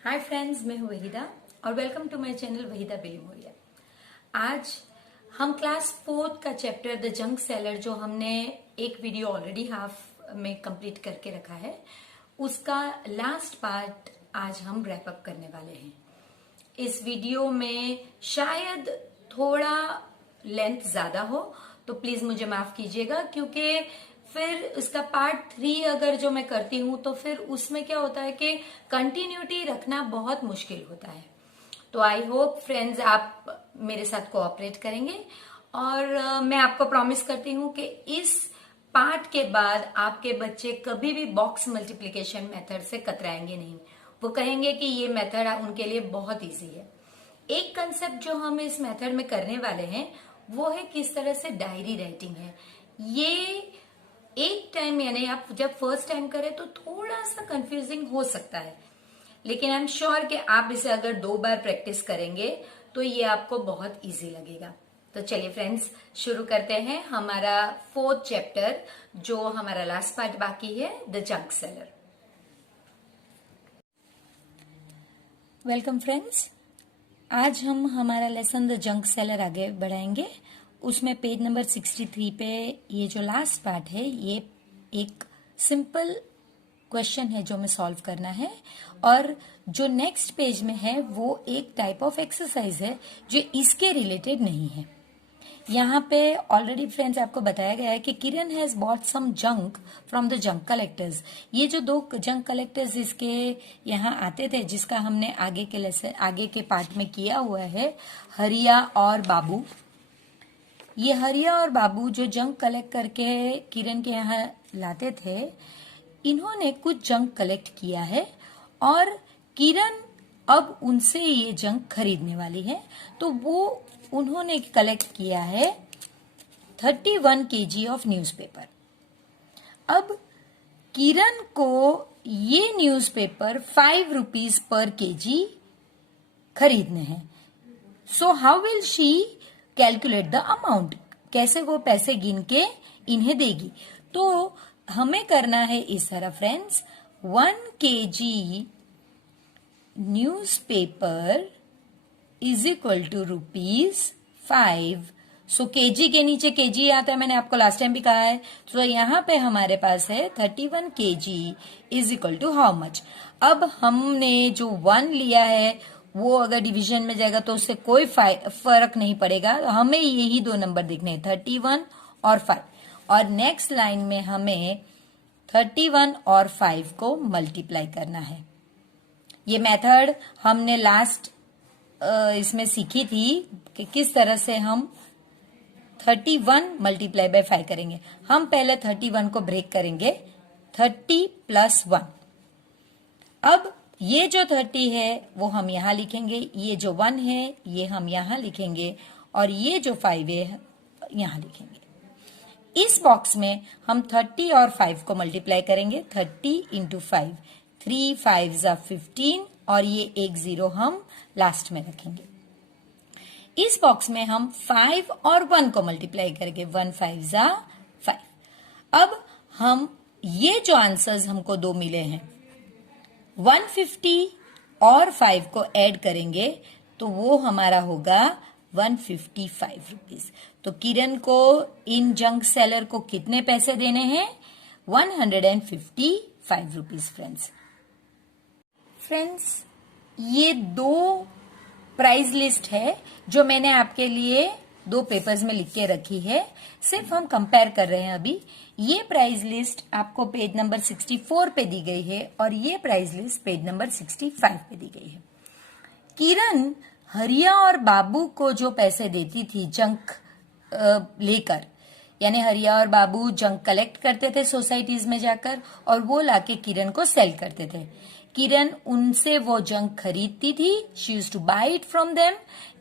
Hi friends, मैं हूँ वहीदा और welcome to my channel Waheeda Bilimoria. आज हम क्लास 4 का चैप्टर द जंक सेलर, जो हमने एक वीडियो ऑलरेडी हाफ में कंप्लीट करके रखा है, उसका लास्ट पार्ट आज हम रैप अप करने वाले हैं। इस वीडियो में शायद थोड़ा लेंथ ज्यादा हो तो प्लीज मुझे माफ कीजिएगा, क्योंकि फिर उसका पार्ट 3 अगर जो मैं करती हूं तो फिर उसमें क्या होता है कि कंटिन्यूटी रखना बहुत मुश्किल होता है। तो आई होप फ्रेंड्स आप मेरे साथ कोऑपरेट करेंगे और मैं आपको प्रॉमिस करती हूं कि इस पार्ट के बाद आपके बच्चे कभी भी बॉक्स मल्टीप्लिकेशन मेथड से कतराएंगे नहीं। वो कहेंगे कि ये मेथड उनके लिए बहुत इजी है। एक कंसेप्ट जो हम इस मेथड में करने वाले हैं वो है किस तरह से डायरी राइटिंग है। ये एक टाइम, यानी आप जब फर्स्ट टाइम करें तो थोड़ा सा कंफ्यूजिंग हो सकता है, लेकिन आई एम श्योर कि आप इसे अगर 2 बार प्रैक्टिस करेंगे तो ये आपको बहुत इजी लगेगा। तो चलिए फ्रेंड्स, शुरू करते हैं हमारा 4th चैप्टर, जो हमारा लास्ट पार्ट बाकी है, the junk seller. Welcome friends, आज हम हमारा लेसन द जंक सेलर आगे बढ़ाएंगे। उसमें पेज नंबर 63 पे ये जो लास्ट पार्ट है, ये एक सिंपल क्वेश्चन है जो हमें सॉल्व करना है, और जो नेक्स्ट पेज में है वो एक टाइप ऑफ एक्सरसाइज है जो इसके रिलेटेड नहीं है। यहाँ पे ऑलरेडी फ्रेंड्स आपको बताया गया है कि Kiran has bought some junk from the junk collectors. ये जो 2 जंक कलेक्टर्स इसके यहाँ आते थे, जिसका हमने आगे के पार्ट में किया हुआ है, हरिया और बाबू। ये हरिया और बाबू जो जंक कलेक्ट करके किरण के यहाँ लाते थे, इन्होंने कुछ जंक कलेक्ट किया है और किरण अब उनसे ये जंक खरीदने वाली है। तो वो उन्होंने कलेक्ट किया है 31 kg ऑफ न्यूज़पेपर। अब किरण को ये न्यूज़पेपर 5 रुपीज पर केजी खरीदने हैं। So how will she calculate the amount? कैसे वो पैसे गिन के इन्हें देगी? तो हमें करना है इस तरह friends, 1 kg newspaper is equal to ₹5। So KG के नीचे केजी आता है, मैंने आपको लास्ट टाइम भी कहा है। तो यहाँ पे हमारे पास है 31 kg is equal to how much. अब हमने जो 1 लिया है वो अगर डिवीजन में जाएगा तो उससे कोई फर्क नहीं पड़ेगा। हमें यही 2 नंबर देखने हैं, 31 और 5। और नेक्स्ट लाइन में हमें 31 और 5 को मल्टीप्लाई करना है। ये मेथड हमने लास्ट इसमें सीखी थी कि किस तरह से हम 31 मल्टीप्लाई बाय 5 करेंगे। हम पहले 31 को ब्रेक करेंगे, 30 + 1। अब ये जो 30 है वो हम यहां लिखेंगे, ये जो 1 है ये हम यहां लिखेंगे, और ये जो 5 है यहां लिखेंगे। इस बॉक्स में हम 30 और 5 को मल्टीप्लाई करेंगे, 30 × 5, 3 5 = 15, और ये एक 0 हम लास्ट में रखेंगे। इस बॉक्स में हम 5 और 1 को मल्टीप्लाई करेंगे, 1 5 = 5। अब हम ये जो आंसर्स हमको 2 मिले हैं, 150 और 5 को ऐड करेंगे तो वो हमारा होगा 155 रुपीज। तो किरण को इन जंक सेलर को कितने पैसे देने हैं? 155 रुपीज फ्रेंड्स, ये 2 प्राइस लिस्ट है जो मैंने आपके लिए 2 पेपर्स में लिख के रखी है। सिर्फ हम कंपेयर कर रहे हैं अभी। ये प्राइस लिस्ट आपको पेज नंबर 64 पे दी गई है और ये प्राइस लिस्ट पेज नंबर 65 पे दी गई है। किरण हरिया और बाबू को जो पैसे देती थी जंक लेकर, यानी हरिया और बाबू जंक कलेक्ट करते थे सोसाइटीज में जाकर और वो लाके किरण को सेल करते थे। किरण उनसे वो जंक खरीदती थी, she used to buy it from them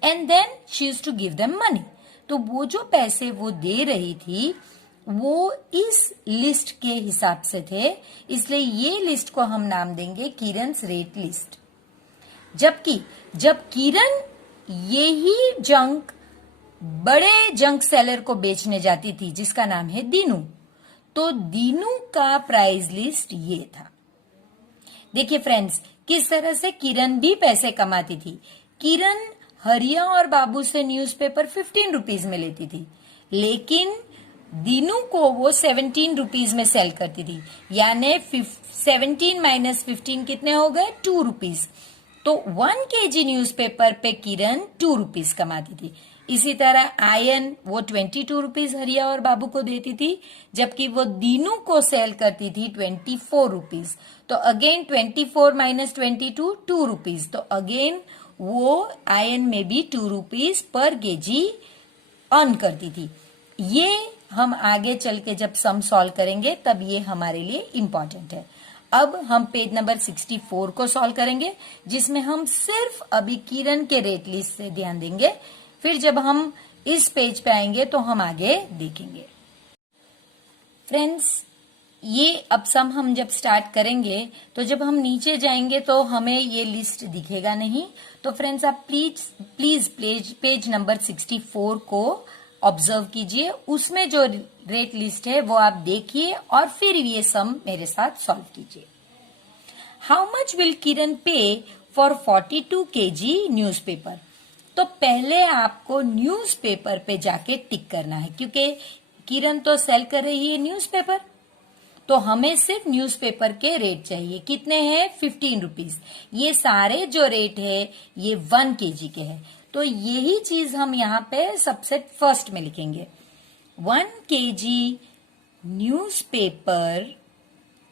and then she used to give them money. तो वो जो पैसे वो दे रही थी वो इस लिस्ट के हिसाब से थे, इसलिए ये लिस्ट को हम नाम देंगे किरण's रेट लिस्ट। जबकि जब किरण यही जंक बड़े जंक सेलर को बेचने जाती थी जिसका नाम है दीनू, तो दीनू का प्राइस लिस्ट ये था। देखिए फ्रेंड्स, किस तरह से किरण भी पैसे कमाती थी। किरण हरिया और बाबू से न्यूज़पेपर 15 रुपीज में लेती थी, लेकिन दीनू को वो 17 रुपीज में सेल करती थी, यानी 17 माइनस 15 कितने हो गए, 2 रुपीज। तो 1 kg न्यूज़पेपर पे किरण 2 रुपीज कमाती थी। इसी तरह आयन वो 22 रुपीज हरिया और बाबू को देती थी, जबकि वो दीनू को सेल करती थी 24 रुपीज। तो अगेन 24 माइनस 22 2 रुपीज। तो अगेन वो आयन में भी 2 रुपीज पर केजी अर्न करती थी। ये हम आगे चल के जब सम सॉल्व करेंगे तब ये हमारे लिए इम्पोर्टेंट है। अब हम पेज नंबर 64 को सॉल्व करेंगे, जिसमें हम सिर्फ अभी किरण के रेट लिस्ट से ध्यान देंगे। फिर जब हम इस पेज पे आएंगे तो हम आगे देखेंगे। फ्रेंड्स, ये अब सम हम जब स्टार्ट करेंगे तो जब हम नीचे जाएंगे तो हमें ये लिस्ट दिखेगा नहीं। तो फ्रेंड्स, आप प्लीज पेज नंबर 64 को ऑब्जर्व कीजिए। उसमें जो रेट लिस्ट है वो आप देखिए और फिर ये सम मेरे साथ सॉल्व कीजिए। हाउ मच विल किरण पे फॉर 42 kg न्यूज़पेपर। तो पहले आपको न्यूज़पेपर पे जाके टिक करना है, क्योंकि किरण तो सेल कर रही है न्यूज़पेपर, तो हमें सिर्फ न्यूज़पेपर के रेट चाहिए। कितने हैं, 15 रुपीज। ये सारे जो रेट है ये 1 kg के हैं, तो यही चीज हम यहाँ पे सबसे फर्स्ट में लिखेंगे। 1 kg newspaper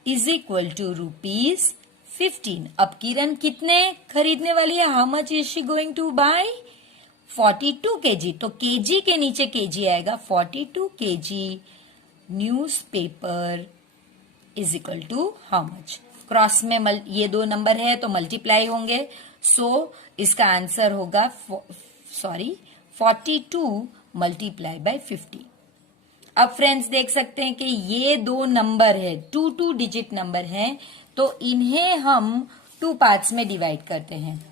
is equal to rupees 15। अब किरण कितने खरीदने वाली है, how much is she going to buy, 42 kg। तो केजी के नीचे केजी आएगा, 42 kg newspaper is equal to how much. Cross में ये दो नंबर है तो मल्टीप्लाई होंगे, सो इसका आंसर होगा 42 मल्टीप्लाई बाय 50। अब फ्रेंड्स देख सकते हैं कि ये दो नंबर है, 2 डिजिट नंबर हैं, तो इन्हें हम 2 पार्ट्स में डिवाइड करते हैं।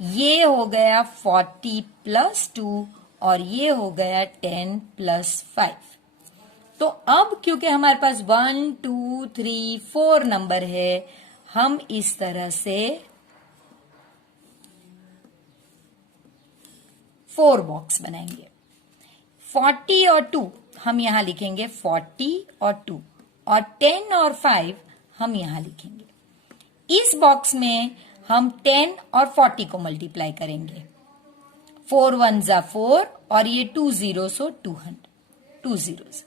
ये हो गया 40 प्लस 2 और ये हो गया 10 प्लस 5। तो अब क्योंकि हमारे पास 1 2 3 4 नंबर है, हम इस तरह से 4 बॉक्स बनाएंगे। 40 और 2 हम यहां लिखेंगे, 40 और 2, और 10 और 5 हम यहां लिखेंगे। इस बॉक्स में हम 10 और 40 को मल्टीप्लाई करेंगे। 4 1 जा 4 और ये 2 0 सो 2 zeros।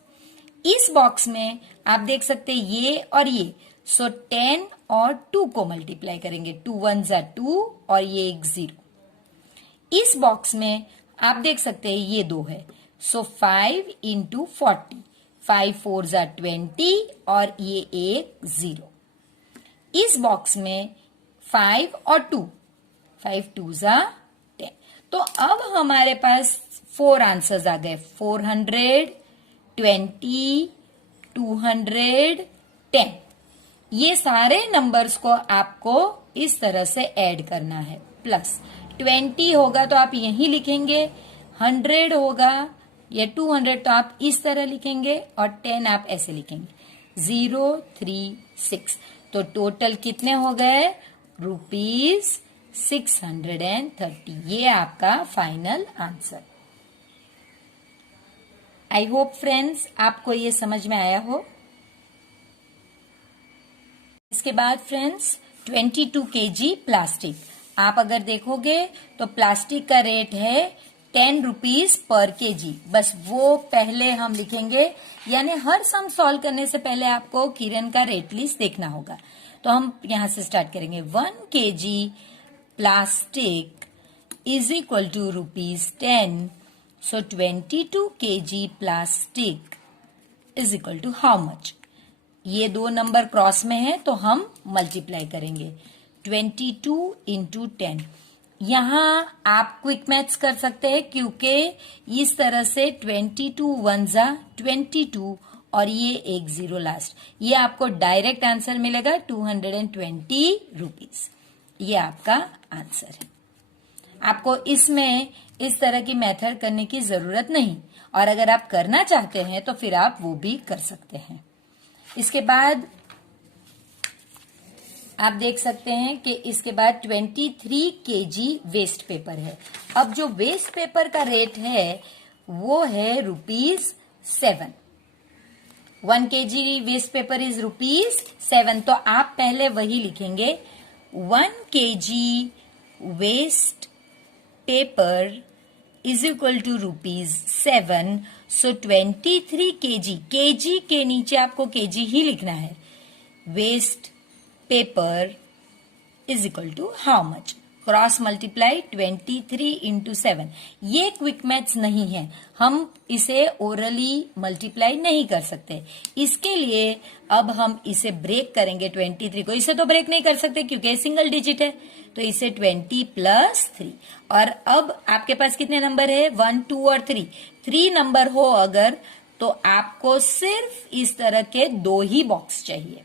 इस बॉक्स में आप देख सकते हैं ये और ये, सो 10 और 2 को मल्टीप्लाई करेंगे। 2 1 जा 2 और ये 1 0। इस बॉक्स में आप देख सकते हैं ये 2 है, सो 5 इंटू 40, 5 4 जा 20 और ये 1 0। इस बॉक्स में 5 और 2, 5 2 जा 10। तो अब हमारे पास 4 आंसर्स आ गए, 400, 20, 200, 10। ये सारे नंबर्स को आपको इस तरह से ऐड करना है। प्लस 20 होगा तो आप यहीं लिखेंगे, 100 होगा या 200 तो आप इस तरह लिखेंगे, और 10 आप ऐसे लिखेंगे, 0 3 6। तो टोटल कितने हो गए, रुपीज 630। ये आपका final answer. I hope friends आपको ये समझ में आया हो। इसके बाद फ्रेंड्स 22 kg प्लास्टिक। आप अगर देखोगे तो प्लास्टिक का रेट है 10 रुपीज पर केजी। बस वो पहले हम लिखेंगे, यानी हर सम सॉल्व करने से पहले आपको किरण का रेट लिस्ट देखना होगा। तो हम यहां से स्टार्ट करेंगे। 1 kg plastic is equal to rupees 10। So 22 kg plastic is equal to how much. ये दो नंबर क्रॉस में है तो हम मल्टीप्लाई करेंगे, 22 इंटू 10। यहां आप क्विक मैथ्स कर सकते हैं, क्योंकि इस तरह से 22 1 जा 22 और ये 1 0 लास्ट, ये आपको डायरेक्ट आंसर मिलेगा 220 रुपीज। ये आपका आंसर है। आपको इसमें इस तरह की मेथड करने की जरूरत नहीं, और अगर आप करना चाहते हैं तो फिर आप वो भी कर सकते हैं। इसके बाद आप देख सकते हैं कि इसके बाद 23 kg वेस्ट पेपर है। अब जो वेस्ट पेपर का रेट है वो है ₹7। 1 kg वेस्ट पेपर इज ₹7। तो आप पहले वही लिखेंगे, 1 kg waste paper is equal to ₹7। So 23 kg, kg के नीचे आपको kg ही लिखना है। Waste paper is equal to how much, cross multiply 23 into 7। ये क्विक मैथ्स नहीं है, हम इसे ओरली मल्टीप्लाई नहीं कर सकते। इसके लिए अब हम इसे ब्रेक करेंगे 23 को। इसे तो ब्रेक नहीं कर सकते क्योंकि सिंगल डिजिट है, तो इसे 20 प्लस 3। और अब आपके पास कितने नंबर है? 1, 2 और 3। 3 नंबर हो अगर, तो आपको सिर्फ इस तरह के 2 ही बॉक्स चाहिए।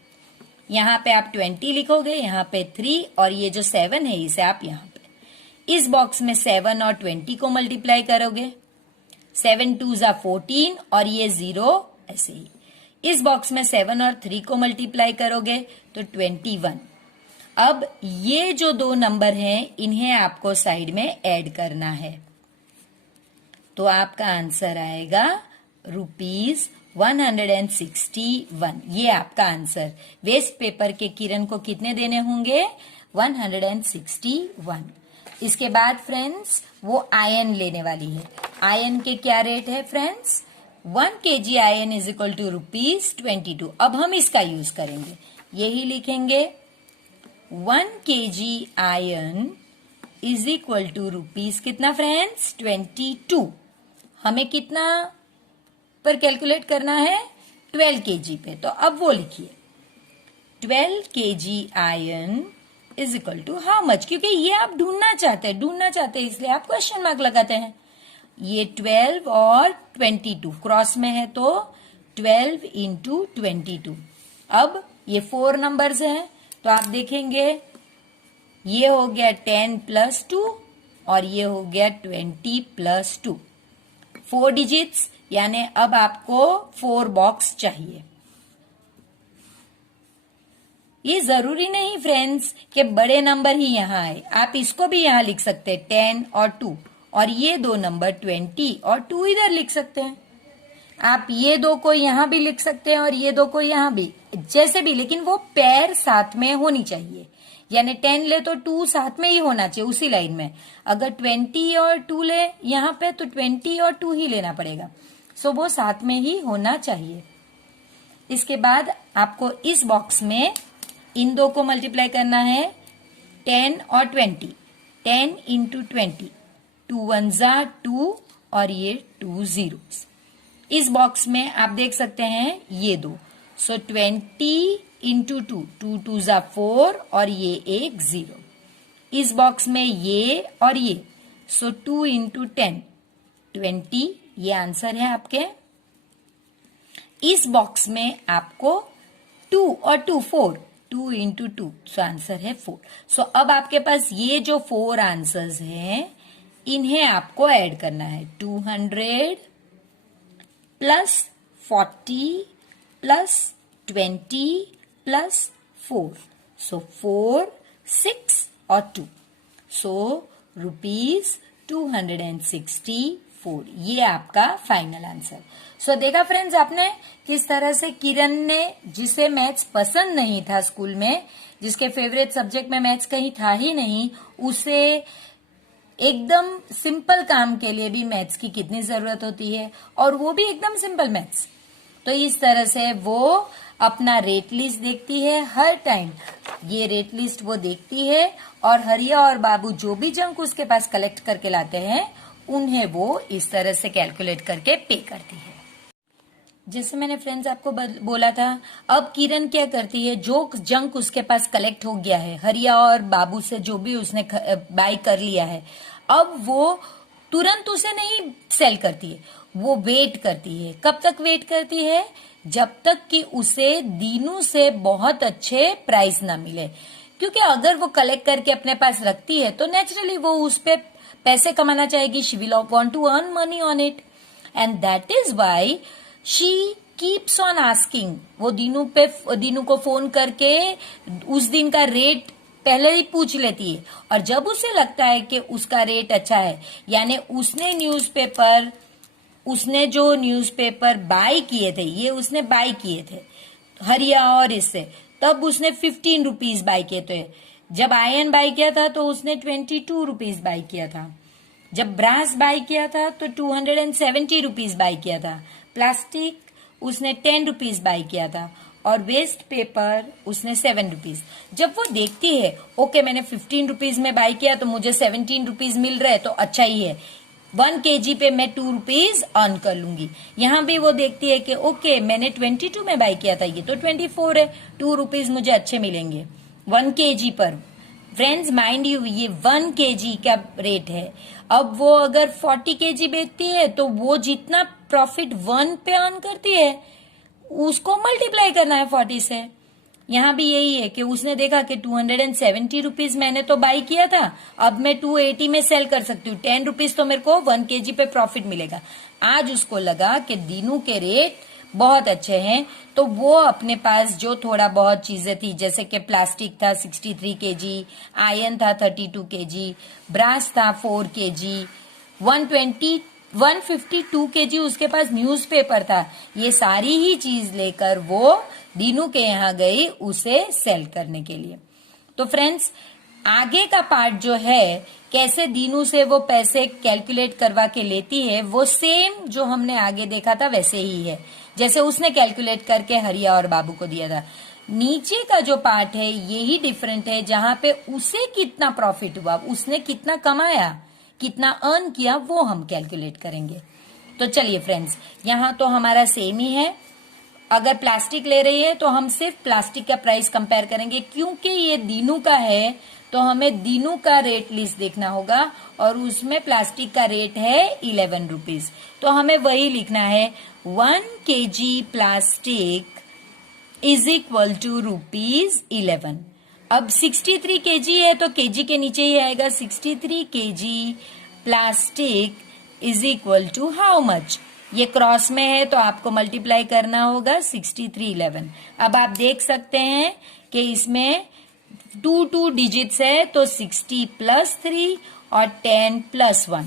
यहाँ पे आप 20 लिखोगे, यहाँ पे 3, और ये जो 7 है इसे आप यहाँ पे इस बॉक्स में 7 और 20 को मल्टीप्लाई करोगे। 7 2 जा 14 और ये 0 ऐसे ही। इस बॉक्स में 7 और 3 को मल्टीप्लाई करोगे तो 21। अब ये जो 2 नंबर हैं इन्हें आपको साइड में ऐड करना है, तो आपका आंसर आएगा ₹161। ये आपका आंसर। वेस्ट पेपर के किरण को कितने देने होंगे? 161। इसके बाद फ्रेंड्स वो आयन लेने वाली है। आयन के क्या रेट है friends? 1 kg iron is equal to ₹22। अब हम इसका यूज करेंगे, यही लिखेंगे 1 kg iron is equal to rupees कितना फ्रेंड्स? 22। हमें कितना पर कैलकुलेट करना है? 12 kg पे। तो अब वो लिखिए 12 kg iron is equal to how much, क्योंकि ये आप ढूंढना चाहते हैं इसलिए आप क्वेश्चन मार्क लगाते हैं। ये 12 और 22 क्रॉस में है तो 12 इंटू 22। अब ये 4 नंबर्स हैं तो आप देखेंगे ये हो गया 10 प्लस 2 और ये हो गया 20 प्लस 2। 4 डिजिट्स, यानी अब आपको 4 बॉक्स चाहिए। ये जरूरी नहीं फ्रेंड्स कि बड़े नंबर ही यहाँ आए, आप इसको भी यहाँ लिख सकते हैं 10 और 2, और ये 2 नंबर 20 और 2 इधर लिख सकते हैं। आप ये 2 को यहाँ भी लिख सकते हैं और ये 2 को यहाँ भी, जैसे भी, लेकिन वो पेयर साथ में होनी चाहिए। यानी 10 ले तो 2 साथ में ही होना चाहिए उसी लाइन में। अगर 20 और 2 ले यहाँ पे तो 20 और 2 ही लेना पड़ेगा। सो वो साथ में ही होना चाहिए। इसके बाद आपको इस बॉक्स में इन 2 को मल्टीप्लाई करना है, 10 और 20। 10 इंटू 20, 2 1 जा 2 और ये 2 zeros। इस बॉक्स में आप देख सकते हैं ये 2, सो 20 इंटू 2, 2 2 जा 4 और ये एक 0। इस बॉक्स में ये और ये, सो 2 इंटू 10, 20। ये आंसर है आपके। इस बॉक्स में आपको 2 और 2 4, 2 इंटू 2, सो आंसर है 4। सो अब आपके पास ये जो 4 आंसर्स हैं इन्हें आपको ऐड करना है। 200 प्लस 40 प्लस 20 प्लस 4, सो 4 6 और 2, सो ₹264। ये आपका फाइनल आंसर। सो देखा फ्रेंड्स आपने किस तरह से किरण ने, जिसे मैथ्स पसंद नहीं था स्कूल में, जिसके फेवरेट सब्जेक्ट में मैथ्स कहीं था ही नहीं, उसे एकदम सिंपल काम के लिए भी मैथ्स की कितनी जरूरत होती है, और वो भी एकदम सिंपल मैथ्स। तो इस तरह से वो अपना रेट लिस्ट देखती है हर टाइम। ये रेट लिस्ट वो देखती है और हरिया और बाबू जो भी जंक उसके पास कलेक्ट करके लाते हैं उन्हें वो इस तरह से कैलकुलेट करके पे करती है। जैसे मैंने फ्रेंड्स आपको बोला था, अब किरण क्या करती है, जो जंक उसके पास कलेक्ट हो गया है हरिया और बाबू से, जो भी उसने बाय कर लिया है, अब वो तुरंत उसे नहीं सेल करती है, वो वेट करती है। कब तक वेट करती है? जब तक कि उसे दीनू से बहुत अच्छे प्राइस ना मिले। क्योंकि अगर वो कलेक्ट करके अपने पास रखती है तो नेचुरली वो उस पे पैसे कमाना चाहेगी। She will want to earn money on it, and that is why she keeps on asking, वो दीनू को फोन करके उस दिन का रेट पहले ही पूछ लेती है, और जब उसे लगता है कि उसका रेट अच्छा है, यानी उसने जो न्यूज़पेपर बाय किए थे, ये उसने बाय किए थे हरिया और इससे, तब उसने 15 रुपीज बाय किए थे। जब आयन बाय किया था तो उसने 22 रुपीज बाय किया था। जब ब्रास बाय किया था तो 270 रुपीज बाय किया था। प्लास्टिक उसने 10 रुपीज बाय किया था, और वेस्ट पेपर उसने 7 रुपीज। जब वो देखती है ओके मैंने 15 रुपीज में बाय किया तो मुझे 17 रुपीज मिल रहे तो अच्छा ही है, 1 kg पे मैं 2 रुपीज अर्न कर लूंगी। यहाँ भी वो देखती है कि ओके मैंने 22 में बाय किया था, ये तो 24 है, 2 रुपीज मुझे अच्छे मिलेंगे 1 kg पर। फ्रेंड्स माइंड यू, ये 1 kg का रेट है। अब वो अगर 40 kg बेचती है तो वो जितना प्रॉफिट 1 पे अर्न करती है उसको मल्टीप्लाई करना है 40 से। यहाँ भी यही है कि उसने देखा कि 270 रुपीज मैंने तो बाई किया था, अब मैं 280 में सेल कर सकती हूँ, 10 रुपीज तो मेरे को 1 kg पे प्रॉफिट मिलेगा। आज उसको लगा कि दीनू के रेट बहुत अच्छे हैं, तो वो अपने पास जो थोड़ा बहुत चीजें थी, जैसे कि प्लास्टिक था 63 kg, आयरन था 32 kg, ब्रास था 4 kg, 152 kg उसके पास न्यूज़पेपर था, ये सारी ही चीज लेकर वो दीनू के यहाँ गई उसे सेल करने के लिए। तो फ्रेंड्स आगे का पार्ट जो है कैसे दीनू से वो पैसे कैलकुलेट करवा के लेती है, वो सेम जो हमने आगे देखा था वैसे ही है, जैसे उसने कैलकुलेट करके हरिया और बाबू को दिया था। नीचे का जो पार्ट है यही डिफरेंट है, जहां पे उसे कितना प्रॉफिट हुआ, उसने कितना कमाया, कितना अर्न किया, वो हम कैलकुलेट करेंगे। तो चलिए फ्रेंड्स, यहाँ तो हमारा सेम ही है। अगर प्लास्टिक ले रही है तो हम सिर्फ प्लास्टिक का प्राइस कंपेयर करेंगे, क्योंकि ये दीनू का है तो हमें दीनू का रेट लिस्ट देखना होगा, और उसमें प्लास्टिक का रेट है 11 रुपीज, तो हमें वही लिखना है 1 kg plastic is equal to ₹11। अब 63 kg है तो kg के नीचे ही आएगा, 63 kg plastic is equal to how much, ये क्रॉस में है तो आपको मल्टीप्लाई करना होगा 6311। अब आप देख सकते हैं कि इसमें 2 डिजिट्स है, तो 60 + 3 और 10 + 1।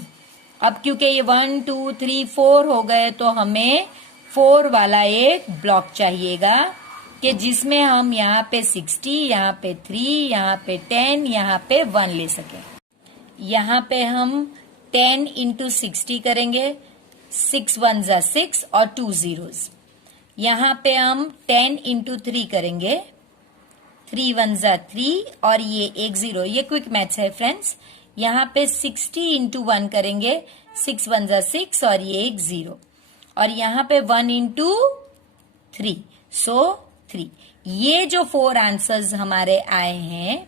अब क्योंकि ये 1 2 3 4 हो गए तो हमें 4 वाला एक ब्लॉक चाहिएगा, कि जिसमें हम यहाँ पे 60, यहाँ पे 3, यहाँ पे 10, यहाँ पे 1 ले सके। यहाँ पे हम 10 × 60 करेंगे, 6 1 = 6 और 2 zeros। यहाँ पे हम 10 × 3 करेंगे, 3 1 = 3 और ये 1 0, ये क्विक मैथ्स है फ्रेंड्स। यहाँ पे 60 × 1 करेंगे, 6 1 = 6 और ये 1 0, और यहाँ पे 1 × 3, सो 3। ये जो 4 आंसर्स हमारे आए हैं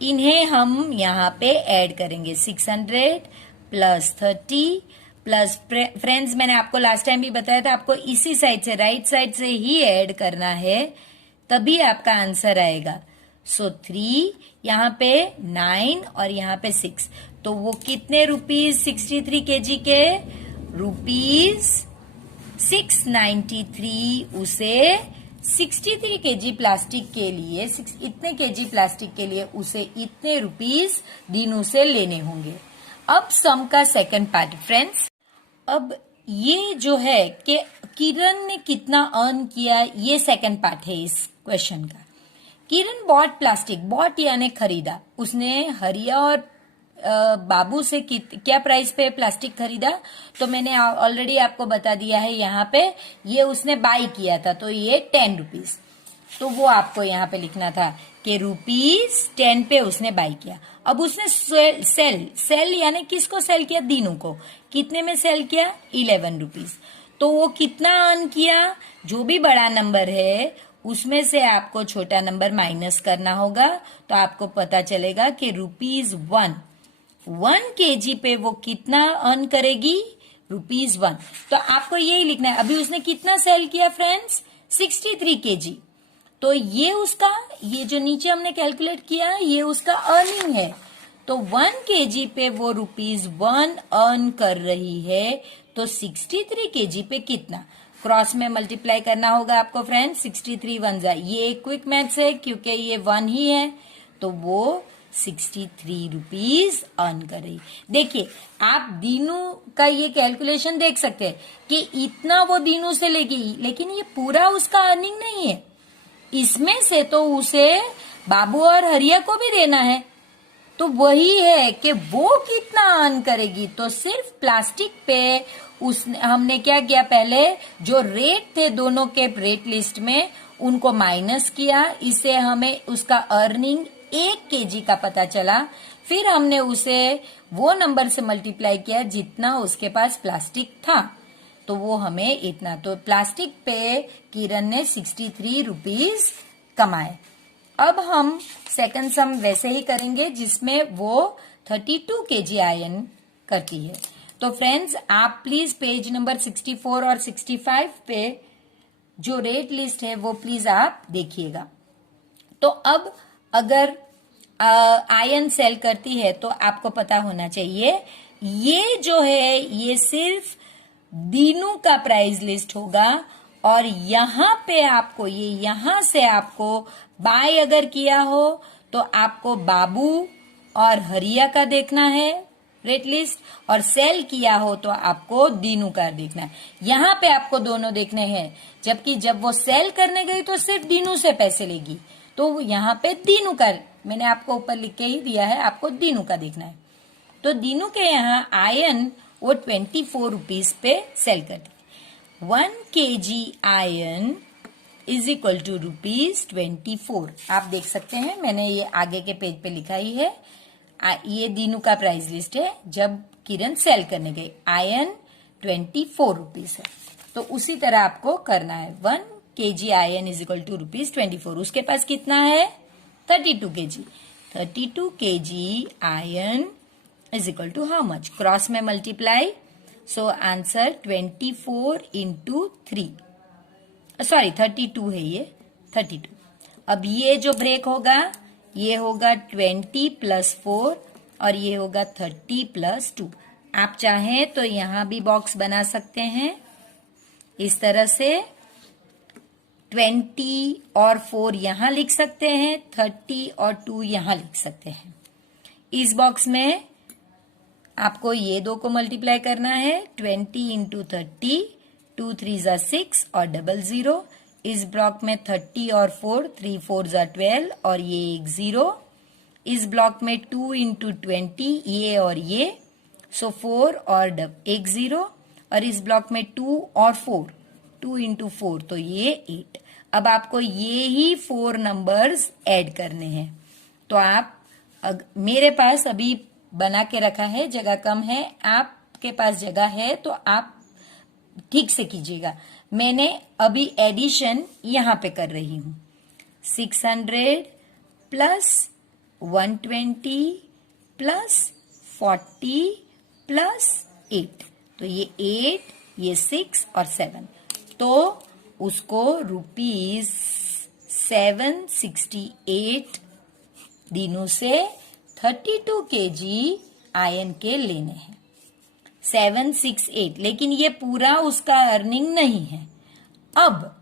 इन्हें हम यहाँ पे ऐड करेंगे, 600 + 30 प्लस, फ्रेंड्स मैंने आपको लास्ट टाइम भी बताया था, आपको इसी साइड से, राइट साइड से ही ऐड करना है, तभी आपका आंसर आएगा। सो 3, यहाँ पे 9 और यहाँ पे 6, तो वो कितने रुपीज 63 kg के, ₹693 उसे 63 kg प्लास्टिक के लिए, इतने kg प्लास्टिक के लिए उसे इतने रुपीज दीनू से लेने होंगे। अब सम का सेकंड पार्ट फ्रेंड्स, अब ये जो है कि किरण ने कितना अर्न किया, ये सेकंड पार्ट है इस क्वेश्चन का। किरण बॉट प्लास्टिक, बॉट यानी खरीदा, उसने हरिया और बाबू से क्या प्राइस पे प्लास्टिक खरीदा, तो मैंने ऑलरेडी आपको बता दिया है यहाँ पे, ये उसने बाई किया था तो ये 10 रुपीज, तो वो आपको यहाँ पे लिखना था कि ₹10 पे उसने बाई किया। अब उसने सेल यानी किसको सेल किया, दीनू को, कितने में सेल किया, 11 रुपीज। तो वो कितना अर्न किया, जो भी बड़ा नंबर है उसमें से आपको छोटा नंबर माइनस करना होगा, तो आपको पता चलेगा कि ₹1 kg पे वो कितना अर्न करेगी, ₹1। तो आपको यही लिखना है। अभी उसने कितना सेल किया फ्रेंड्स, 63 kg, तो ये उसका, ये जो नीचे हमने कैलकुलेट किया ये उसका अर्निंग है, तो 1 kg पे वो ₹1 अर्न कर रही है, तो 63 kg पे कितना, क्रॉस में मल्टीप्लाई करना होगा आपको फ्रेंड्स। 63 वन जा, ये क्विक मैथ्स है क्योंकि ये 1 ही है, तो वो 63 रुपीज अर्न करेगी। देखिए आप दीनू का ये कैलकुलेशन देख सकते हैं कि इतना वो दीनू से लेगी, लेकिन ये पूरा उसका अर्निंग नहीं है, इसमें से तो उसे बाबू और हरिया को भी देना है। तो वही है कि वो कितना अर्न करेगी। तो सिर्फ प्लास्टिक पे हमने क्या किया, पहले जो रेट थे दोनों के रेट लिस्ट में उनको माइनस किया, इससे हमें उसका अर्निंग 1 केजी का पता चला। फिर हमने उसे वो नंबर से मल्टीप्लाई किया जितना उसके पास प्लास्टिक था, तो वो हमें इतना, तो प्लास्टिक पे किरण ने 63 रुपीज कमाए। अब हम सेकंड सम वैसे ही करेंगे जिसमें वो 32 केजी आयन करती है। तो फ्रेंड्स आप प्लीज पेज नंबर 64 और 65 पे जो रेट लिस्ट है वो प्लीज आप देखिएगा। तो अब अगर आयन सेल करती है तो आपको पता होना चाहिए ये जो है ये सिर्फ दीनू का प्राइस लिस्ट होगा, और यहां पे आपको ये यहां से आपको बाय अगर किया हो तो आपको बाबू और हरिया का देखना है रेट लिस्ट, और सेल किया हो तो आपको दीनू का देखना है। यहां पे आपको दोनों देखने हैं, जबकि जब वो सेल करने गई तो सिर्फ दीनू से पैसे लेगी, तो यहाँ पे दीनू का मैंने आपको ऊपर लिख के ही दिया है, आपको दीनू का देखना है। तो दीनू के यहाँ आयन वो 24 रुपीज पे सेल कर दी। 1 KG iron is equal to ₹24। आप देख सकते हैं मैंने ये आगे के पेज पे लिखा ही है। ये दीनू का प्राइस लिस्ट है जब किरण सेल करने गई, आयन 24 रुपीज है। तो उसी तरह आपको करना है। 1 KG iron is equal to ₹24। उसके पास कितना है 32 KG. 32 KG iron is equal to how much, cross में multiply, so answer 24 into 3, sorry 32 है ये 32। अब ये जो ब्रेक होगा ये होगा 20 + 4 और ये होगा 30 + 2। आप चाहें तो यहां भी बॉक्स बना सकते हैं इस तरह से, 20 और 4 यहां लिख सकते हैं, 30 और 2 यहां लिख सकते हैं। इस बॉक्स में आपको ये दो को मल्टीप्लाई करना है, 20 इंटू 30, 2 3 = 6 और 00। इस ब्लॉक में 30 और 4, 3 4 = 12 और ये एक 0। इस ब्लॉक में 2 इंटू 20, ये और ये, सो 4 और एक 0। और इस ब्लॉक में 2 और 4, 2 इंटू 4 तो ये 8। अब आपको ये ही 4 नंबर्स ऐड करने हैं। तो आप मेरे पास अभी बना के रखा है, जगह कम है, आपके पास जगह है तो आप ठीक से कीजिएगा। मैंने अभी एडिशन यहां पे कर रही हूं, 600 + 120 + 40 + 8, तो ये 8, ये 6 और 7, तो उसको ₹768 दीनू से 32 केजी आयन के लेने हैं। 768, लेकिन ये पूरा उसका अर्निंग नहीं है। अब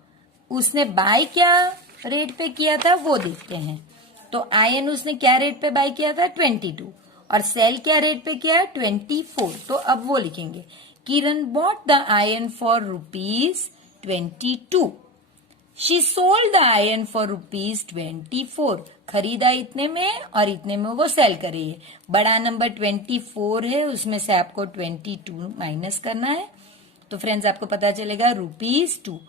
उसने बाय क्या रेट पे किया था वो देखते हैं। तो आयन उसने क्या रेट पे बाय किया था 22, और सेल क्या रेट पे किया 24। तो अब वो लिखेंगे Kiran bought the iron for ₹22। She sold the iron for ₹24। खरीदा इतने में और इतने में वो सेल कर रही है। बड़ा नंबर 24 है, उसमें से आपको 22 माइनस करना है। तो फ्रेंड्स आपको पता चलेगा ₹2।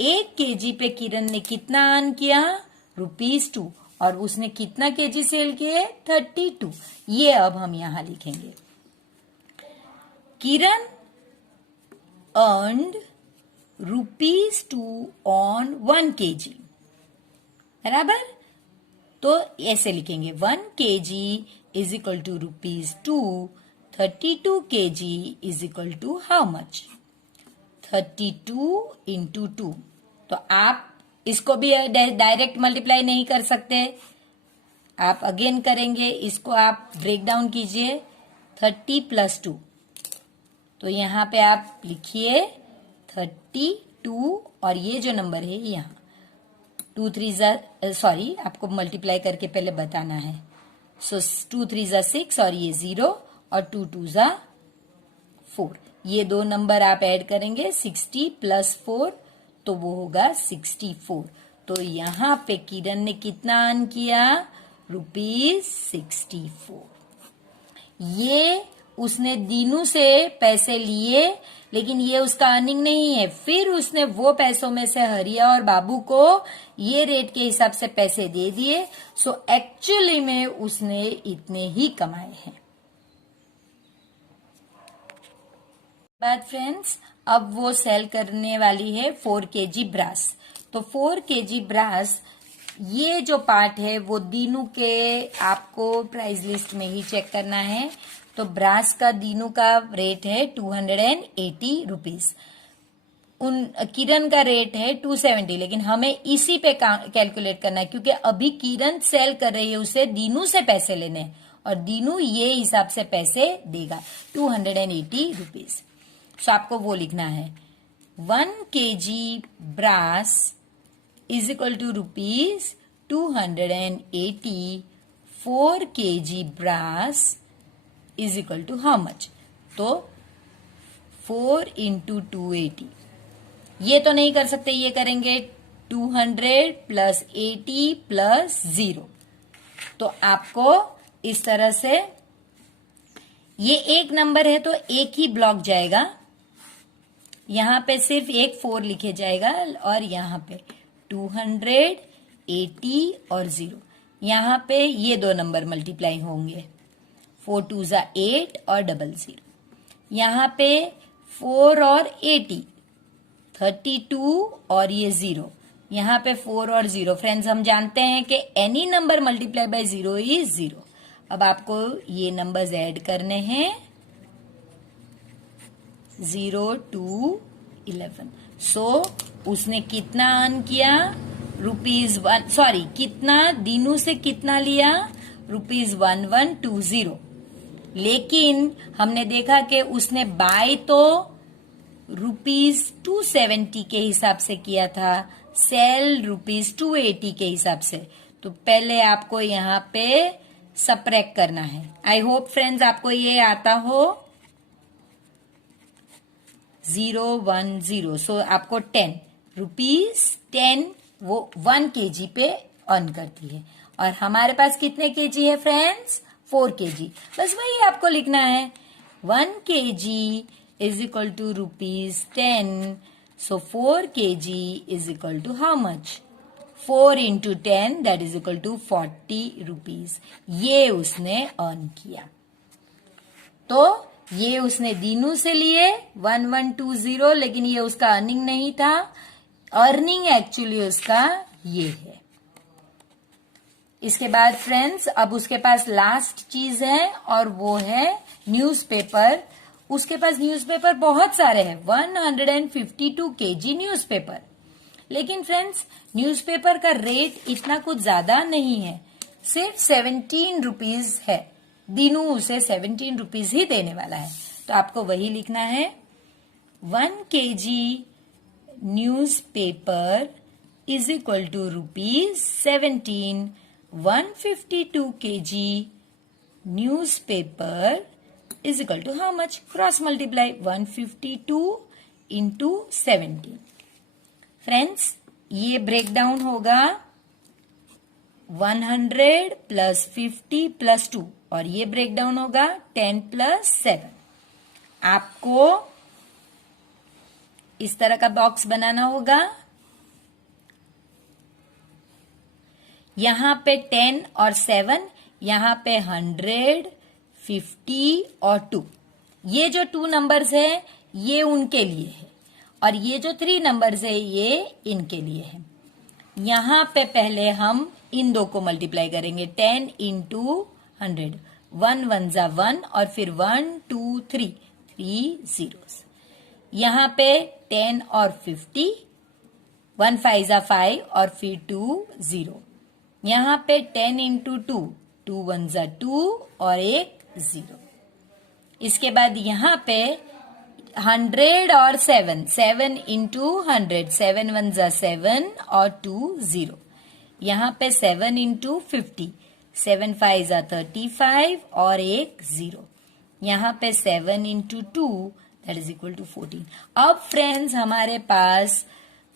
1 केजी पे किरण ने कितना अर्न किया ₹2, और उसने कितना केजी सेल किए 32। ये अब हम यहां लिखेंगे, किरण अर्नड ₹2 ऑन 1 केजी, बराबर। तो ऐसे लिखेंगे 1 KG is equal to ₹2, 32 KG is equal to how much 32 into 2। तो आप इसको भी डायरेक्ट मल्टीप्लाई नहीं कर सकते, आप अगेन करेंगे, इसको आप ब्रेक डाउन कीजिए 30 + 2। तो यहां पे आप लिखिए 32 2 और ये जो नंबर है यहाँ 2 3 जा सॉरी आपको मल्टीप्लाई करके पहले बताना है। सो 2 3 जा 6 और ये 0 और 2 2 जा 4। ये दो नंबर आप ऐड करेंगे 60 प्लस 4 तो वो होगा 64। तो यहाँ पे किरण ने कितना अर्न किया? ₹64। ये उसने दीनू से पैसे लिए लेकिन ये उसका अर्निंग नहीं है। फिर उसने वो पैसों में से हरिया और बाबू को ये रेट के हिसाब से पैसे दे दिए। सो एक्चुअली में उसने इतने ही कमाए हैं। बात फ्रेंड्स, अब वो सेल करने वाली है 4 kg ब्रास। तो 4 kg ब्रास ये जो पार्ट है वो दीनू के आपको प्राइस लिस्ट में ही चेक करना है। तो ब्रास का दीनू का रेट है 280 रुपीज, किरण का रेट है 270, लेकिन हमें इसी पे कैलकुलेट करना है क्योंकि अभी किरण सेल कर रही है, उसे दीनू से पैसे लेने हैं और दीनू ये हिसाब से पैसे देगा 280 रुपीज। सो आपको वो लिखना है 1 kg brass is equal to ₹280। 4 kg brass is equal to how much? तो 4 into 280। ये तो नहीं कर सकते, ये करेंगे 200 प्लस 80 प्लस 0। तो आपको इस तरह से ये एक नंबर है तो एक ही ब्लॉक जाएगा, यहां पे सिर्फ एक 4 लिखे जाएगा और यहां पे 200, 80 और 0। यहां पे ये दो नंबर मल्टीप्लाई होंगे, 4 2 जा 8 और 00। यहां पे 4 और 80 32 और ये 0। यहां पे 4 और 0। फ्रेंड्स, हम जानते हैं कि any number multiply by 0 is 0। अब आपको ये नंबर्स ऐड करने हैं 0 to 11। सो उसने कितना अर्न किया? ₹1, सॉरी कितना दीनू से कितना लिया? ₹1120। लेकिन हमने देखा कि उसने बाय तो ₹270 के हिसाब से किया था, सेल ₹280 के हिसाब से। तो पहले आपको यहाँ पे सब्ट्रैक्ट करना है। आई होप फ्रेंड्स आपको ये आता हो। 010 सो आपको 10 ₹10 वो 1 kg पे अर्न करती है। और हमारे पास कितने kg है फ्रेंड्स? 4 kg। बस वही आपको लिखना है 1 kg is equal to ₹10। So 4 kg is equal to how much? 4 into 10 that is equal to 40 rupees. ये उसने अर्न किया। तो ये उसने दीनू से लिए 1120, लेकिन ये उसका अर्निंग नहीं था। अर्निंग एक्चुअली उसका ये है। इसके बाद फ्रेंड्स अब उसके पास लास्ट चीज है और वो है न्यूज़पेपर। उसके पास न्यूज़पेपर बहुत सारे हैं, 152 kg न्यूज़पेपर। लेकिन फ्रेंड्स न्यूज़पेपर का रेट इतना कुछ ज्यादा नहीं है, सिर्फ 17 रुपीज है। दीनू उसे 17 रुपीज ही देने वाला है। तो आपको वही लिखना है 1 kg newspaper is equal to ₹17। 152 kg newspaper is equal to how much? Cross multiply 152 into 17। Friends ये ब्रेक डाउन होगा 100 प्लस 50 प्लस 2 और ये ब्रेक डाउन होगा 10 प्लस 7। आपको इस तरह का बॉक्स बनाना होगा। यहां पे 10 और 7, यहां पे 100, 50 और 2। ये जो 2 नंबर्स है ये उनके लिए है और ये जो 3 नंबर्स है ये इनके लिए है। यहां पे पहले हम इन दो को मल्टीप्लाई करेंगे 10 into 100। 1 1 जा 1 और फिर 1 2 3 zeros। यहां पे 10 और 50, 1 5 जा 5 और फिर 2 0। यहां पे 10 into 2, 2 1 जा 2 और एक 0। इसके बाद यहां पे 100 और 7, 7 इंटू 100, 7 1 जा 7 और 2 0. यहाँ पे 7 इंटू 50, 7 5 जा 35 और एक 0. यहाँ पे 7 into 2 that is equal to 14. अब फ्रेंड्स हमारे पास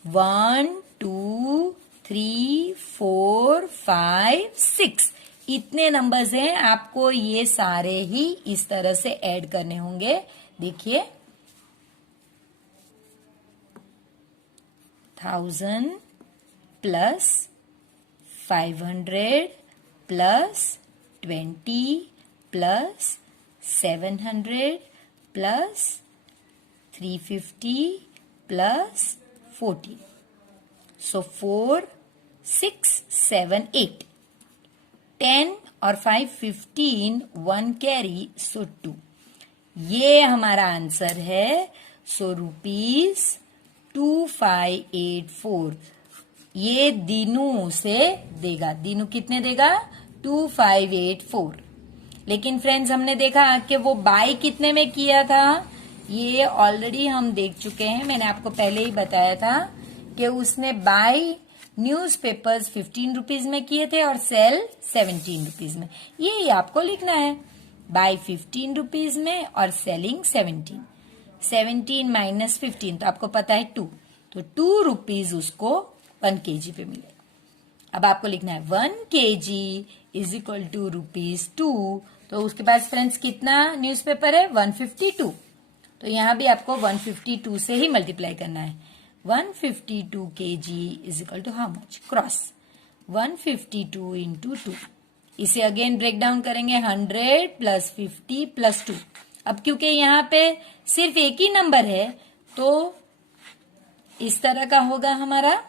1 2 3 4 5 6 इतने नंबर्स हैं. आपको ये सारे ही इस तरह से ऐड करने होंगे. देखिए 1000 plus 500 plus 20 plus 700 plus 350 plus 14. So 4 6 7 8, 10 और 5 15, 1 कैरी, सो 2. ये हमारा आंसर है. सो ₹2584 ये दीनू से देगा. दीनू कितने देगा? 2584. लेकिन फ्रेंड्स हमने देखा कि वो बाय कितने में किया था. ये ऑलरेडी हम देख चुके हैं. मैंने आपको पहले ही बताया था कि उसने बाय न्यूज़पेपर्स 15 रुपीज में किए थे और सेल 17 रुपीज में. ये आपको लिखना है. बाय 15 रुपीज में और सेलिंग 17. 17 माइनस 15 तो आपको पता है 2. तो 2 रुपीज उसको 1 kg पे मिले. अब आपको लिखना है 1 kg इज इक्वल टू ₹2. तो उसके पास फ्रेंड्स कितना न्यूज़पेपर है? 152. तो यहां भी आपको 152 से ही मल्टीप्लाई करना है. 152 kg is equal to how much? Cross 152 into 2. इसे अगेन ब्रेक डाउन करेंगे. 100 प्लस 50 प्लस 2. अब क्योंकि यहाँ पे सिर्फ एक ही नंबर है तो इस तरह का होगा हमारा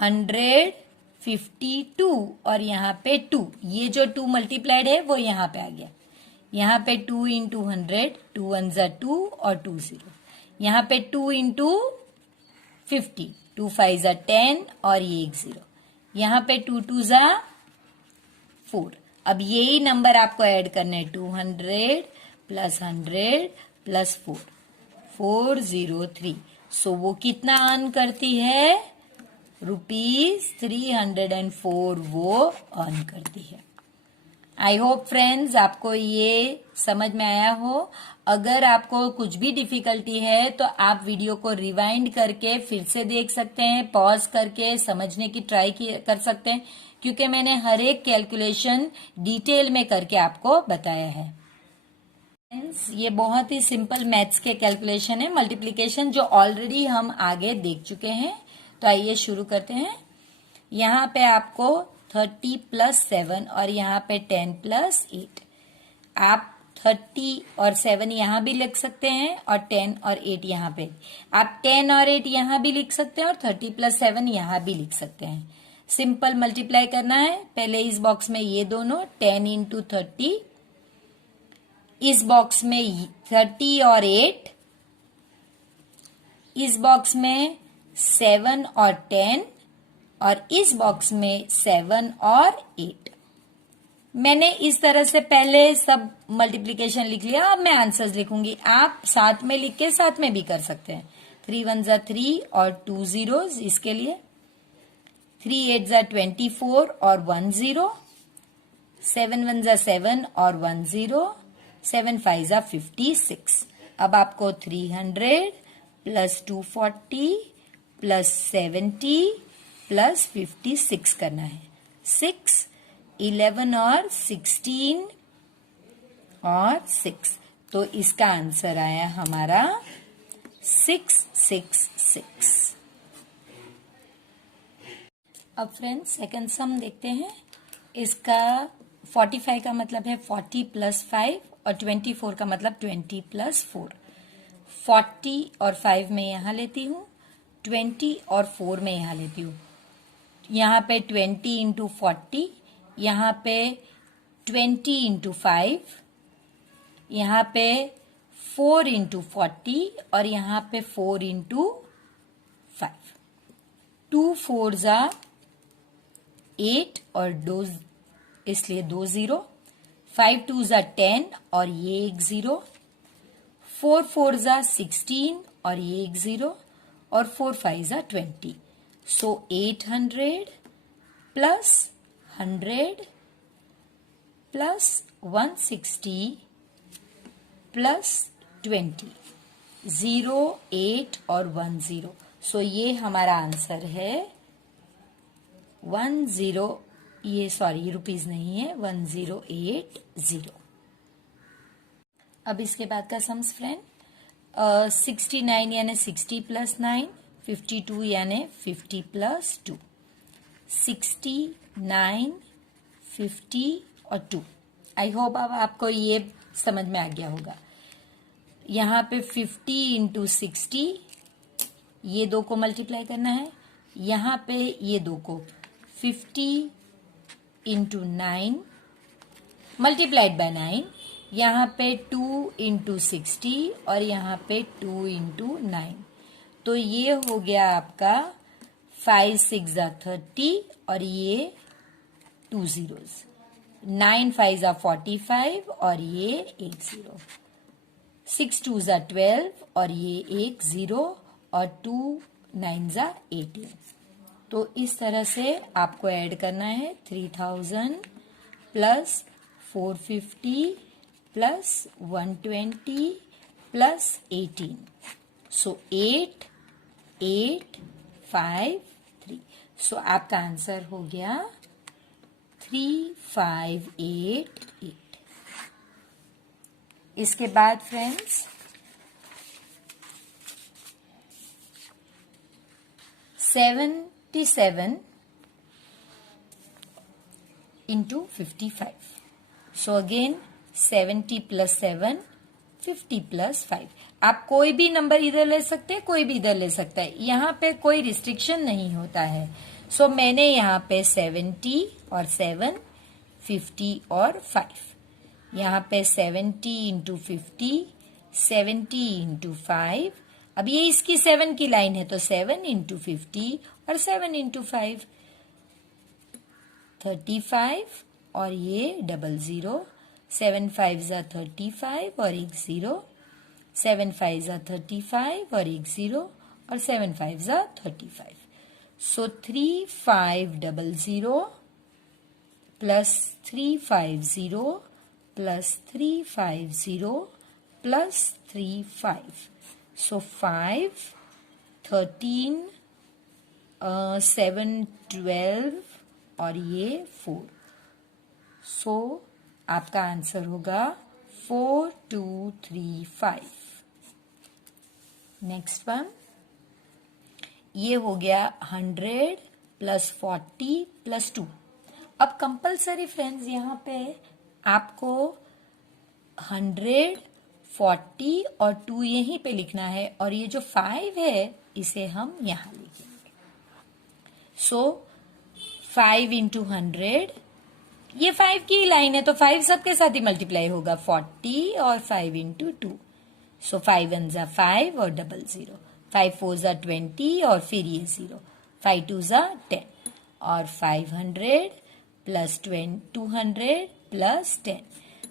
100 52 और यहाँ पे 2. ये जो 2 मल्टीप्लाइड है वो यहाँ पे आ गया. यहाँ पे 2 इंटू 100, 2 1 जा 2 और 2 0. यहाँ पे 2 इंटू 50, 2 5 जा 10 और ये एक 0. यहाँ पे 2 2 जा 4. अब यही नंबर आपको ऐड करने हैं. 200 प्लस 100 प्लस 4, 403. सो वो कितना अर्न करती है? ₹304 वो अर्न करती है. आई होप फ्रेंड्स आपको ये समझ में आया हो. अगर आपको कुछ भी डिफिकल्टी है तो आप वीडियो को रिवाइंड करके फिर से देख सकते हैं. पॉज करके समझने की ट्राई कर सकते हैं क्योंकि मैंने हर एक कैलकुलेशन डिटेल में करके आपको बताया है. फ्रेंड्स ये बहुत ही सिंपल मैथ्स के कैलकुलेशन है. मल्टीप्लिकेशन जो ऑलरेडी हम आगे देख चुके हैं. तो आइए शुरू करते हैं. यहाँ पे आपको 30 प्लस 7 और यहाँ पे 10 प्लस 8. आप 30 और 7 यहाँ भी लिख सकते हैं और 10 और 8 यहाँ पे. आप 10 और 8 यहाँ भी लिख सकते हैं और 30 प्लस 7 यहाँ भी लिख सकते हैं. सिंपल मल्टीप्लाई करना है. पहले इस बॉक्स में ये दोनों 10 इंटू 30, इस बॉक्स में 30 और 8, इस बॉक्स में 7 और 10 और इस बॉक्स में 7 और 8. मैंने इस तरह से पहले सब मल्टीप्लिकेशन लिख लिया. अब मैं आंसर्स लिखूंगी. आप साथ में लिख के साथ में भी कर सकते हैं. 3 1 जा 3 और 2 zeros इसके लिए. 3 8 जा 24 और 1 0. 7 1 जा 7 और 1 0. 7 5 जा 56. अब आपको 300 प्लस 240 प्लस 70 प्लस 56 करना है. 6 11 और 16 और 6. तो इसका आंसर आया हमारा 666. अब फ्रेंड्स सेकंड सम देखते हैं. इसका 45 का मतलब है 40 प्लस 5 और 24 का मतलब 20 प्लस 4. 40 और 5 में यहां लेती हूं, 20 और 4 में यहां लेती हूं. यहाँ पे 20 इंटू 40, यहाँ पे 20 इंटू 5, यहाँ पे 4 इंटू 40 और यहाँ पे 4 इंटू 5. 2 4 जा 8 और 2 इसलिए 2 0. 5 2 जा 10 और ये एक 0. 4 4 जा 16 और ये एक 0 और 4 5 जा 20. So 800 plus 100 plus 160 plus 20. 0 8 और 1 0. So ये हमारा आंसर है 10. ये सॉरी रुपीज नहीं है 1080. अब इसके बाद का सम्स फ्रेंड 69 यानी 60 प्लस 9, 52 यानी 50 प्लस 2. 69, 50 और 2. आई होप अब आपको ये समझ में आ गया होगा. यहाँ पे 50 इंटू 60 ये दो को मल्टीप्लाई करना है. यहाँ पे ये दो को 50 इंटू 9 मल्टीप्लाइड बाय 9. यहाँ पे 2 इंटू 60 और यहाँ पे 2 इंटू 9. तो ये हो गया आपका 5 6 जा 30 और ये 2 zeros. 9 5 जा 45 और ये एक 0. 6 2 जा 12 और ये एक 0 और 2 9 जा 18. तो इस तरह से आपको ऐड करना है 3000 प्लस 450 प्लस 120 प्लस 18. सो 8 8 5 3. सो आपका आंसर हो गया 3588. इसके बाद friends 77 into 55. So again 70 plus 7, 50 plus 5. आप कोई भी नंबर इधर ले सकते हैं, कोई भी इधर ले सकता है. यहाँ पे कोई रिस्ट्रिक्शन नहीं होता है. सो मैंने यहाँ पे 70 और 7, 50 और 5. यहाँ पे 70 इंटू 50, 70 इंटू 5. अब ये इसकी 7 की लाइन है तो 7 इंटू 50 और 7 इंटू 5 35 और ये 00. 7 5 जा 35 और एक 0. 7 5 जा 35 और एक 0 और 7 5 जा 35. सो 3500 प्लस 350 प्लस 350 प्लस 35. So 5, 13, 7, 12 और ये 4. So आपका आंसर होगा 4235. नेक्स्ट वन ये हो गया 100 प्लस 40 प्लस 2. अब कंपल्सरी फ्रेंड्स यहाँ पे आपको 100 40 और 2 यहीं पे लिखना है और ये जो 5 है इसे हम यहां लिखेंगे. सो 5 इंटू 100 ये 5 की लाइन है तो 5 सबके साथ ही मल्टीप्लाई होगा 40 और 5 इंटू 2. सो 5 1 जा 5 और 00. 5 4 जा 20 और फिर ये 0. 5 2 जा 10 और 500 प्लस 200 प्लस 10.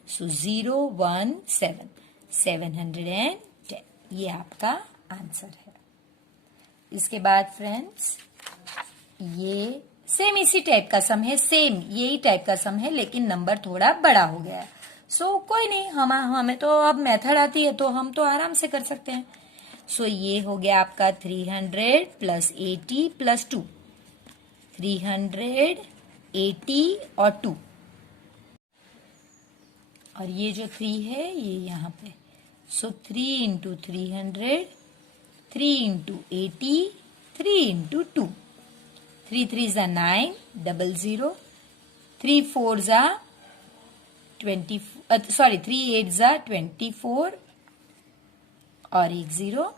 सो 017. 710. ये आपका आंसर है. इसके बाद फ्रेंड्स ये सेम इसी टाइप का सम है. सेम यही टाइप का सम है लेकिन नंबर थोड़ा बड़ा हो गया है. सो कोई नहीं, हमें तो अब मेथड आती है तो हम तो आराम से कर सकते हैं. सो ये हो गया आपका 300 प्लस 80 प्लस 2. 300 80 और 2 और ये जो 3 है ये यहाँ पे. सो 3 इंटू 300, 3 इंटू 80, 3 इंटू 2. 3 3 जा 9, 00. 3 4 जा 20, 3 8 जा 24 और एक 0.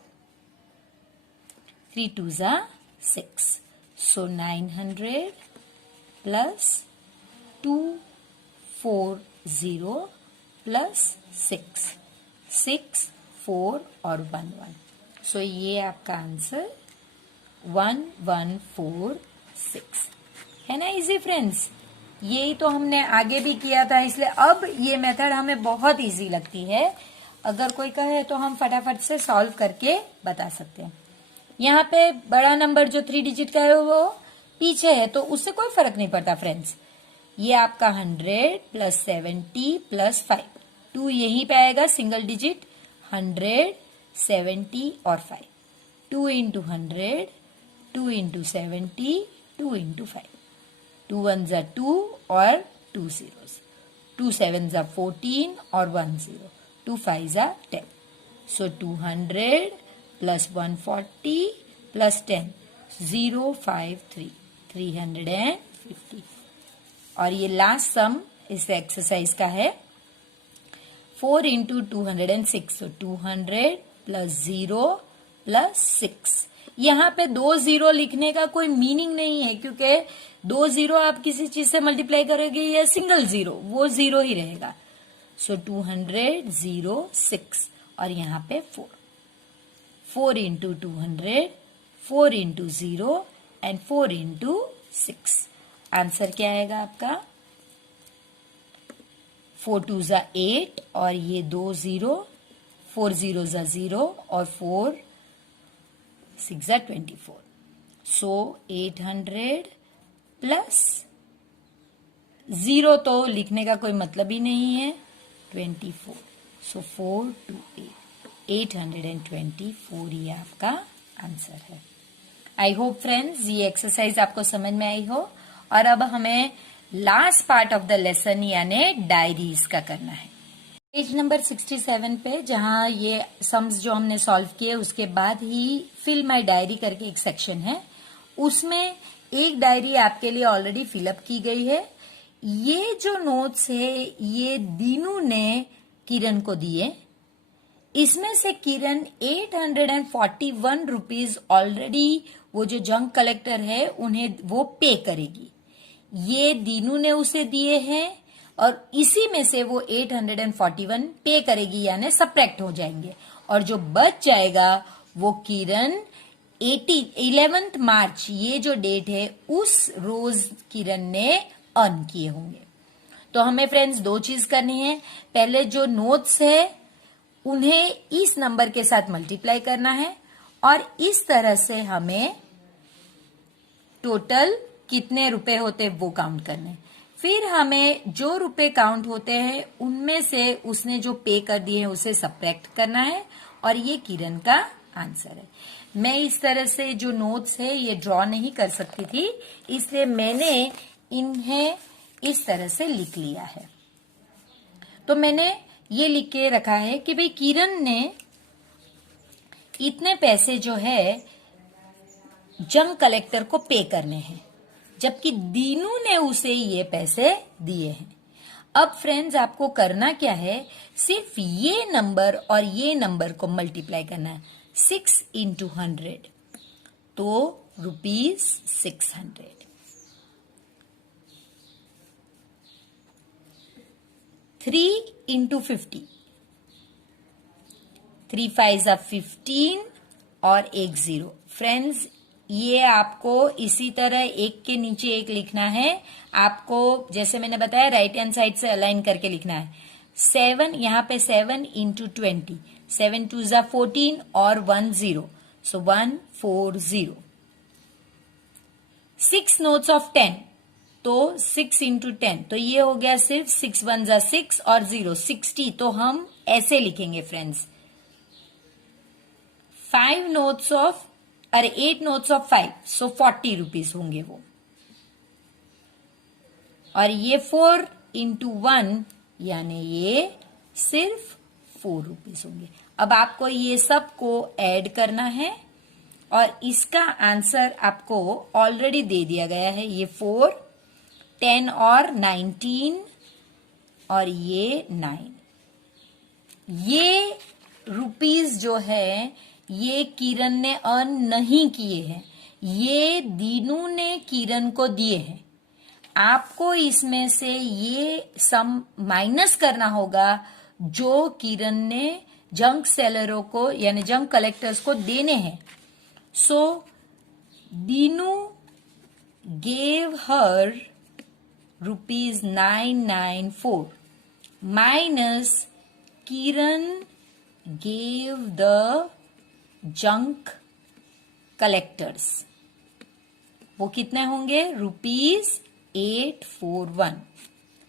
3 2 जा 6. सो 900 प्लस 240 प्लस 6. 6 4 और 1 1. सो ये आपका आंसर 1146 है ना. इजी फ्रेंड्स, यही तो हमने आगे भी किया था इसलिए अब ये मेथड हमें बहुत इजी लगती है. अगर कोई कहे तो हम फटाफट से सॉल्व करके बता सकते हैं। यहाँ पे बड़ा नंबर जो 3 डिजिट का है वो पीछे है, तो उससे कोई फर्क नहीं पड़ता फ्रेंड्स। ये आपका 100 प्लस 70 प्लस 5, 2 यहीं पे आएगा सिंगल डिजिट, 100 70 और 5, 2 इंटू 100, 2 इंटू 70, 2 इंटू 5, 2 1 जा 2 और 2 zeros, 2 7 जा 14 और 1 0, 2 5 जा 10, सो 200 प्लस 140 प्लस 10, 053, 350। और ये लास्ट सम इस एक्सरसाइज का है 4 इंटू 206, सो 200 प्लस 0 प्लस 6। यहाँ पे 2 0 लिखने का कोई मीनिंग नहीं है, क्योंकि 2 0 आप किसी चीज से मल्टीप्लाई करोगे या सिंगल 0, वो 0 ही रहेगा। सो 200 0 6 और यहाँ पे 4, 4 into 200, 4 into 0 and 4 into 6। Answer क्या आएगा आपका? 4 2 जा 8 और ये 2 0, 4 0 जा 0 और 4 6 जा 24। सो 800 प्लस 0 तो लिखने का कोई मतलब ही नहीं है, 24। सो 4 2 8, 824 ये आपका आंसर है। आई होप फ्रेंड्स ये एक्सरसाइज आपको समझ में आई हो। और अब हमें last part of the lesson यानी डायरीज का करना है। पेज नंबर 67 पे जहां ये सम्स जो हमने सॉल्व किए उसके बाद ही फिल माई डायरी करके एक सेक्शन है, उसमें एक डायरी आपके लिए ऑलरेडी फिलअप की गई है। ये जो नोट्स है ये दीनू ने किरण को दिए। इसमें से किरण 841 रुपीज ऑलरेडी वो जो जंक कलेक्टर है उन्हें वो पे करेगी। ये दीनू ने उसे दिए हैं और इसी में से वो 841 पे करेगी, यानी सब्ट्रैक्ट हो जाएंगे, और जो बच जाएगा वो किरण 11 मार्च ये जो डेट है उस रोज किरण ने अर्न किए होंगे। तो हमें फ्रेंड्स 2 चीज करनी है। पहले जो नोट्स है उन्हें इस नंबर के साथ मल्टीप्लाई करना है और इस तरह से हमें टोटल कितने रुपए होते वो काउंट करने। फिर हमें जो रुपए काउंट होते हैं उनमें से उसने जो पे कर दिए हैं उसे सब्ट्रैक्ट करना है, और ये किरण का आंसर है। मैं इस तरह से जो नोट्स है ये ड्रॉ नहीं कर सकती थी, इसलिए मैंने इन्हें इस तरह से लिख लिया है। तो मैंने ये लिख के रखा है कि भाई किरण ने इतने पैसे जो है जंक कलेक्टर को पे करने हैं, जबकि दीनू ने उसे ये पैसे दिए हैं। अब फ्रेंड्स आपको करना क्या है, सिर्फ ये नंबर और ये नंबर को मल्टीप्लाई करना है। 6 इंटू 100 तो ₹600। 3 इंटू 50, 3 5 15 और 1 0। फ्रेंड्स ये आपको इसी तरह एक के नीचे एक लिखना है। आपको जैसे मैंने बताया राइट हैंड साइड से अलाइन करके लिखना है। 7 यहाँ पे 7 इंटू 20, 7 2 जा 14 और 1 0, सो 140। 6 नोट्स ऑफ 10 तो 6 इंटू 10 तो ये हो गया सिर्फ 6 1 जा 6 और 0 60। तो हम ऐसे लिखेंगे friends. 8 notes of 5 so 40 rupees होंगे वो, और ये 4 इंटू 1 यानी ये सिर्फ 4 रुपीज होंगे। अब आपको ये सब को ऐड करना है और इसका आंसर आपको ऑलरेडी दे दिया गया है। ये 4 10 और 19 और ये 9। ये रुपीज जो है ये किरण ने अर्न नहीं किए हैं, ये दीनू ने किरण को दिए हैं। आपको इसमें से ये सम माइनस करना होगा जो किरण ने जंक सेलरों को यानी जंक कलेक्टर्स को देने हैं। So Deenu gave her ₹994 minus Kiran gave the junk collectors. वो कितने होंगे? ₹841.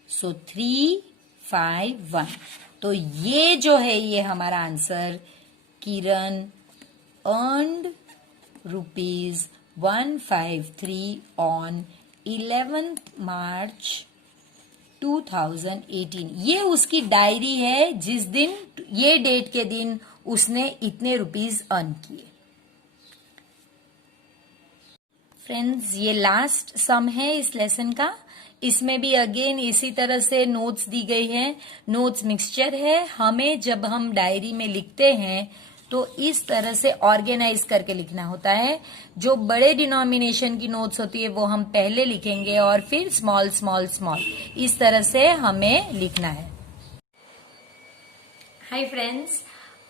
सो 351. तो ये जो है ये हमारा answer, Kiran earned ₹153 on 11th March 2018. ये उसकी डायरी है जिस दिन, ये डेट के दिन उसने इतने रुपीस अर्न किए. फ्रेंड्स, ये लास्ट सम है इस लेसन का. इसमें भी अगेन इसी तरह से नोट्स दी गई है. नोट्स मिक्सचर है. हमें जब हम डायरी में लिखते हैं तो इस तरह से ऑर्गेनाइज करके लिखना होता है. जो बड़े डिनोमिनेशन की नोट्स होती है वो हम पहले लिखेंगे और फिर स्मॉल स्मॉल स्मॉल, इस तरह से हमें लिखना है. हाय फ्रेंड्स,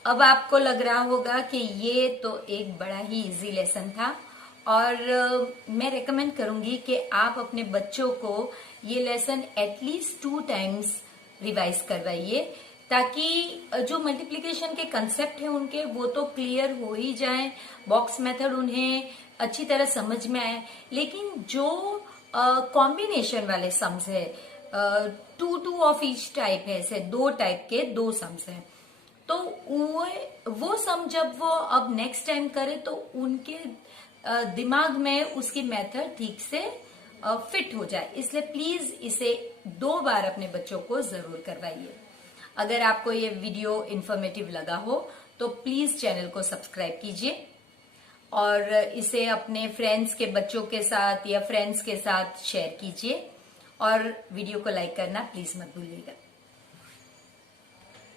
अब आपको लग रहा होगा कि ये तो एक बड़ा ही इजी लेसन था और मैं रेकमेंड करूंगी कि आप अपने बच्चों को ये लेसन एटलीस्ट 2 टाइम्स रिवाइज करवाइए, ताकि जो मल्टीप्लिकेशन के कंसेप्ट है उनके वो तो क्लियर हो ही जाए, बॉक्स मेथड उन्हें अच्छी तरह समझ में आए. लेकिन जो कॉम्बिनेशन वाले सम्स है, 2 ऑफ ईच टाइप है, ऐसे 2 टाइप के 2 सम्स हैं, तो वो सम जब वो अब नेक्स्ट टाइम करे तो उनके दिमाग में उसकी मेथड ठीक से फिट हो जाए. इसलिए प्लीज इसे 2 बार अपने बच्चों को जरूर करवाइए. अगर आपको ये वीडियो इन्फॉर्मेटिव लगा हो तो प्लीज चैनल को सब्सक्राइब कीजिए और इसे अपने फ्रेंड्स के बच्चों के साथ या फ्रेंड्स के साथ शेयर कीजिए और वीडियो को लाइक करना प्लीज मत भूलिएगा.